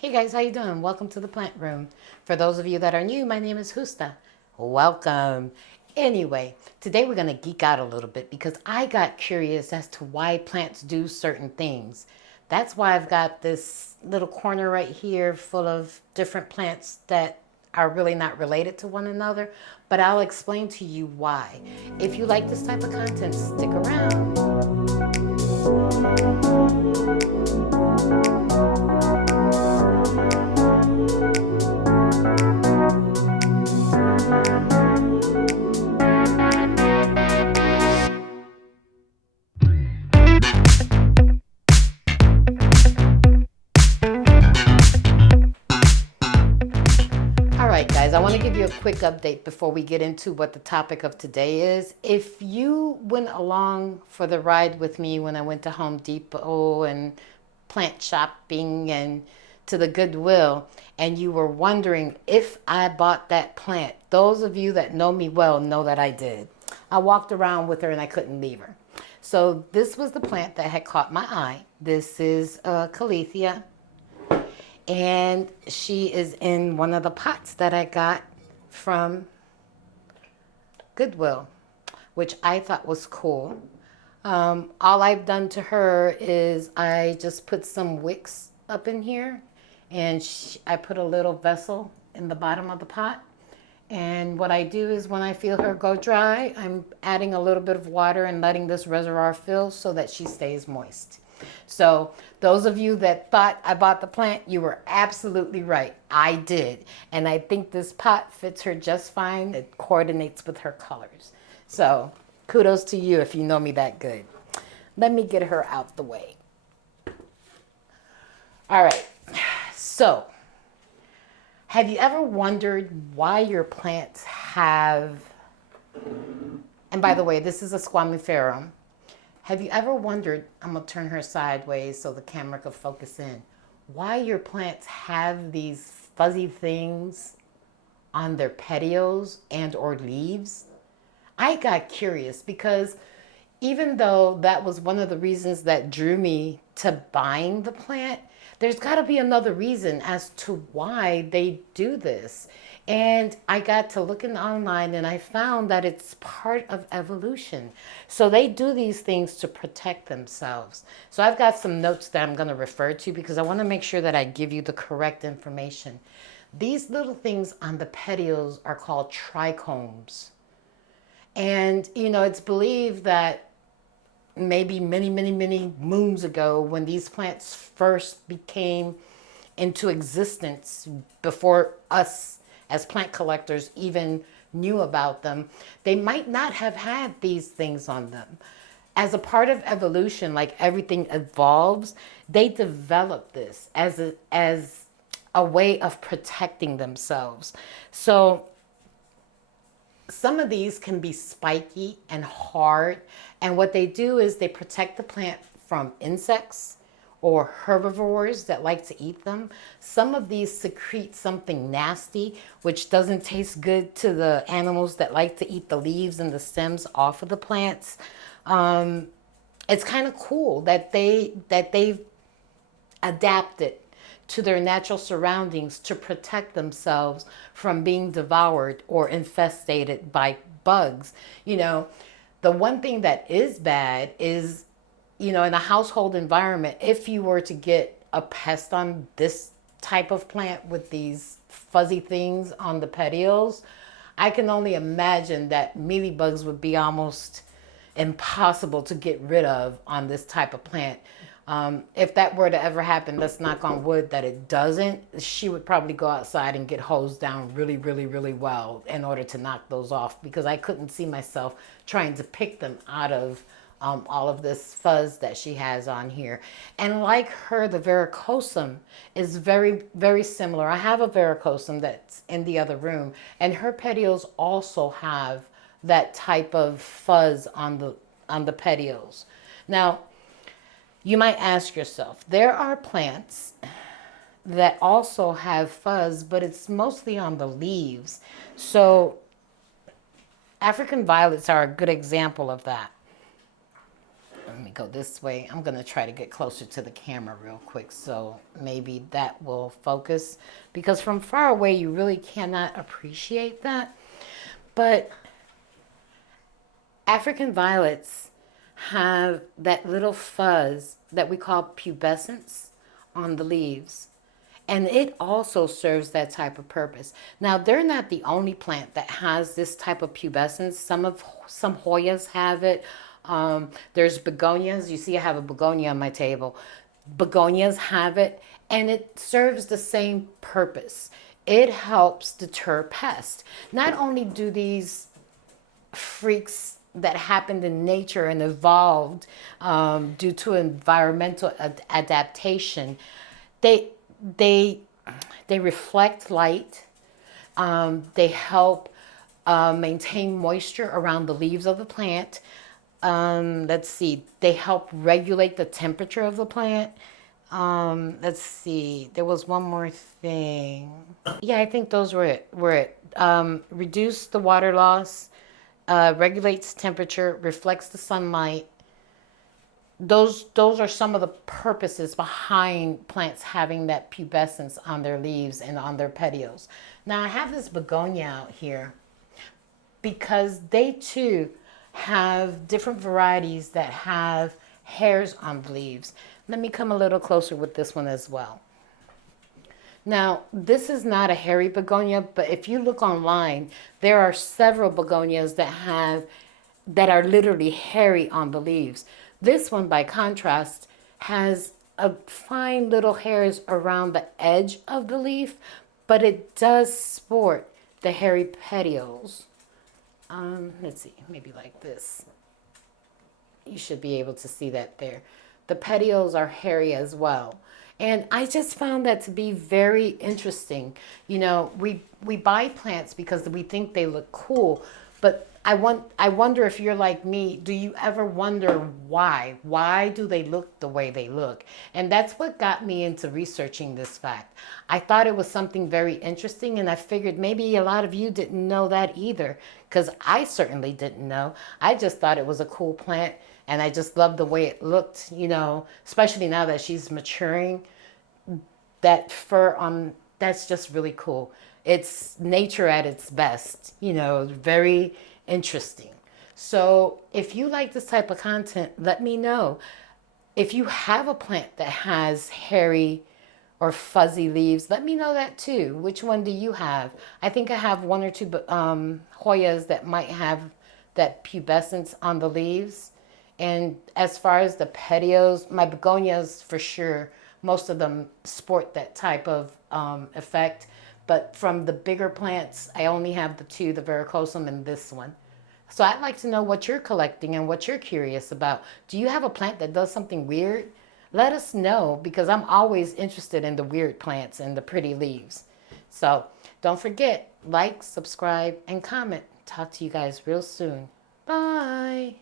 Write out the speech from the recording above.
Hey guys, how you doing? Welcome to the plant room. For those of you that are new, my name is Husta. Welcome. Anyway, today we're going to geek out a little bit because I got curious as to why plants do certain things. That's why I've got this little corner right here full of different plants that are really not related to one another, but I'll explain to you why. If you like this type of content, stick around. All right, guys, I want to give you a quick update before we get into what the topic of today is. If you went along for the ride with me when I went to Home Depot and plant shopping and to the Goodwill, and you were wondering if I bought that plant, those of you that know me well know that I did. I walked around with her and I couldn't leave her. So this was the plant that had caught my eye. This is Caletheia, and she is in one of the pots that I got from Goodwill, which I thought was cool. All I've done to her is I just put some wicks up in here, and I put a little vessel in the bottom of the pot. And what I do is when I feel her go dry, I'm adding a little bit of water and letting this reservoir fill so that she stays moist. So those of you that thought I bought the plant, you were absolutely right. I did. And I think this pot fits her just fine. It coordinates with her colors. So kudos to you if you know me that good. Let me get her out the way. All right. So have you ever wondered why your plants have, and by the way, this is a squamiferum. Have you ever wondered, I'm going to turn her sideways so the camera can focus in, why your plants have these fuzzy things on their petioles and or leaves? I got curious because even though that was one of the reasons that drew me to buying the plant, there's got to be another reason as to why they do this. And I got to looking online and I found that it's part of evolution. So they do these things to protect themselves. So I've got some notes that I'm going to refer to because I want to make sure that I give you the correct information. These little things on the petioles are called trichomes. And, it's believed that maybe many moons ago when these plants first became into existence before us as plant collectors even knew about them, they might not have had these things on them. As a part of evolution, like everything evolves, they develop this as a way of protecting themselves. So some of these can be spiky and hard, and what they do is they protect the plant from insects or herbivores that like to eat them. Some of these secrete something nasty which doesn't taste good to the animals that like to eat the leaves and the stems off of the plants. It's kind of cool that they've adapted to their natural surroundings to protect themselves from being devoured or infested by bugs. The one thing that is bad is, in a household environment, if you were to get a pest on this type of plant with these fuzzy things on the petioles, I can only imagine that mealybugs would be almost impossible to get rid of on this type of plant. If that were to ever happen, let's knock on wood that it doesn't, she would probably go outside and get hosed down really well in order to knock those off, because I couldn't see myself trying to pick them out of all of this fuzz that she has on here. And like her, the varicosum is very similar. I have a varicosum that's in the other room, and her petioles also have that type of fuzz on the petioles. Now, you might ask yourself, there are plants that also have fuzz, but it's mostly on the leaves. So African violets are a good example of that. Let me me go this way. I'm going to try to get closer to the camera real quick, so maybe that will focus, because from far away you really cannot appreciate that. But African violets have that little fuzz that we call pubescence on the leaves. And it also serves that type of purpose. Now, they're not the only plant that has this type of pubescence. Some Hoyas have it. There's begonias. You see I have a begonia on my table. Begonias have it, and it serves the same purpose. It helps deter pests. Not only do these freaks that happened in nature and evolved due to environmental adaptation, they they reflect light. They help maintain moisture around the leaves of the plant. Let's see. They help regulate the temperature of the plant. Let's see. There was one more thing. Yeah, I think those were it. Reduce the water loss, regulates temperature, reflects the sunlight. Those are some of the purposes behind plants having that pubescence on their leaves and on their petioles. Now I have this begonia out here because they too have different varieties that have hairs on the leaves. Let me come a little closer with this one as well. Now, this is not a hairy begonia, but if you look online, there are several begonias that are literally hairy on the leaves. This one, by contrast, has a fine little hairs around the edge of the leaf, but it does sport the hairy petioles. Let's see, maybe like this. You should be able to see that there. The petioles are hairy as well. And I just found that to be very interesting. You know, we buy plants because we think they look cool, but I wonder if you're like me, do you ever wonder why? Why do they look the way they look? And that's what got me into researching this fact. I thought it was something very interesting, and I figured maybe a lot of you didn't know that either, because I certainly didn't know. I just thought it was a cool plant, and I just loved the way it looked, you know, especially now that she's maturing. That fur on, that's just really cool. It's nature at its best, you know, very interesting. So if you like this type of content, let me know. If you have a plant that has hairy or fuzzy leaves, let me know that too. Which one do you have? I think I have one or two Hoyas that might have that pubescence on the leaves. And as far as the petioles, my begonias for sure, most of them sport that type of effect. But from the bigger plants, I only have the two, the varicosum and this one. So I'd like to know what you're collecting and what you're curious about. Do you have a plant that does something weird? Let us know, because I'm always interested in the weird plants and the pretty leaves. So don't forget, like, subscribe, and comment. Talk to you guys real soon. Bye.